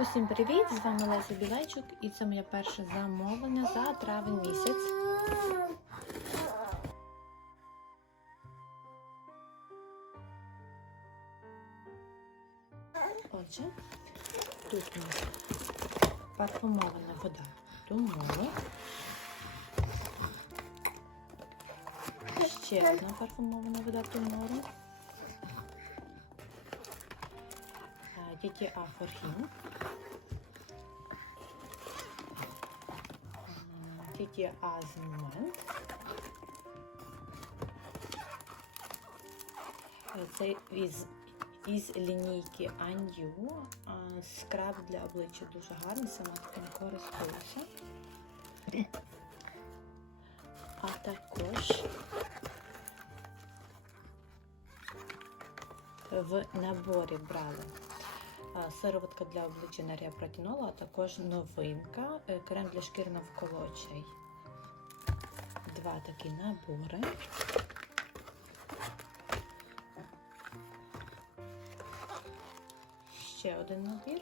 Усім привіт! З вами Леся Білайчук і це моє перше замовлення за травень місяць. Отже, тут у нас парфумована вода Тумору. Ще одна парфумована вода Тумору. Тіті Афорхін. Тіті Азмент. Це із, із лінійки Анью. Скраб для обличчя дуже гарний, сама таким користуюся. А також в наборі брали сироватка для обличчя Нарія Протінола, а також новинка, е, крем для шкір навколо. Два такі набори. Ще один набір.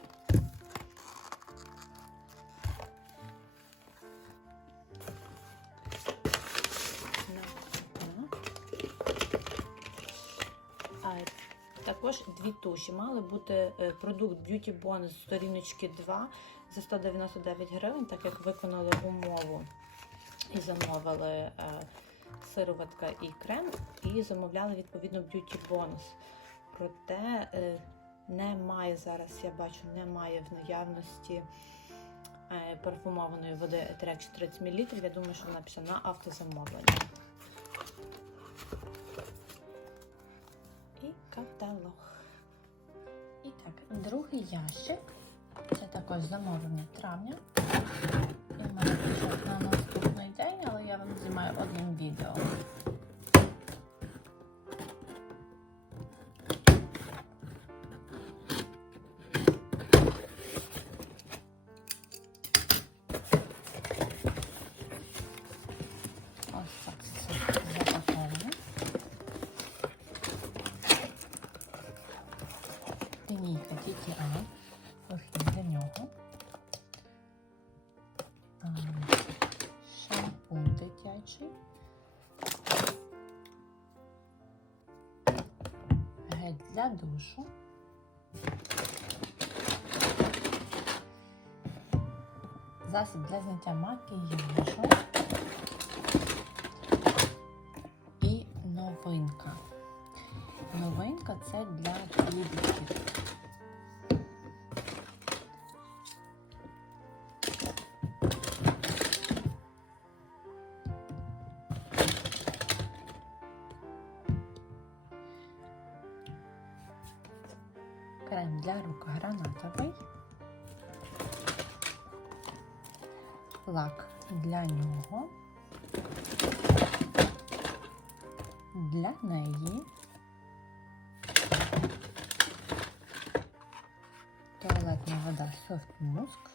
Також дві туші. Мали бути е, продукт Beauty Bonus сторіночки 2 за 199 гривень, так як виконали умову і замовили е, сироватка і крем, і замовляли відповідно Beauty Bonus. Проте е, немає зараз, я бачу, немає в наявності парфумованої води Etrex 30 мл. Я думаю, що вона пішла на автозамовлення. Каталог. І так, другий ящик. Це також замовлення травня. І в на наступний день, але я вам знімаю одним відео. Ось так це запаковано. Лінійка DTI, вихід для нього. А, Шампунь дитячий. Гель для душу. Засіб для зняття макіяжу. Крем для рук гранатовий. Лак для нього. Для неї. Туалетна вода Soft Musk.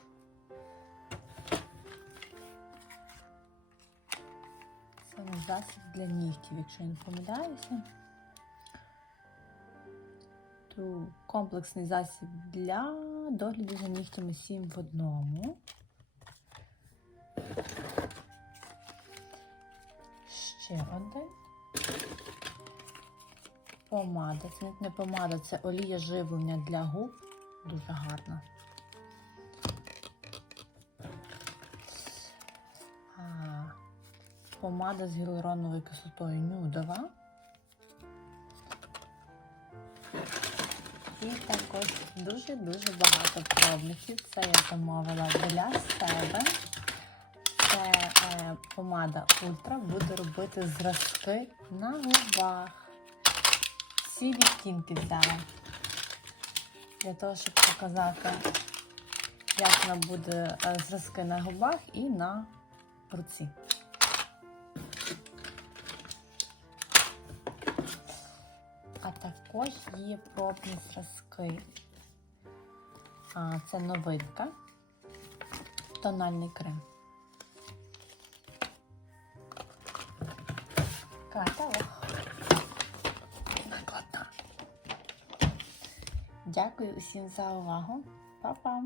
Саме засіб для нігтів, якщо я не помиляюся. Ту комплексний засіб для догляду за нігтями 7 в одному. Ще один. Помада. Це не помада, це олія живлення для губ. Дуже гарна. Помада з гіалуроновою кислотою нюдова. І також дуже-дуже багато пробників. Це я замовила для себе. Це е, помада Ультра. Буду робити зразки на губах. Всі відтінки взяла. Для того, щоб показати, як вона буде е, зразки на губах і на руці. Також є пробні зразки. Це новинка. Тональний крем. Каталог. Накладна. Дякую усім за увагу. Па-па!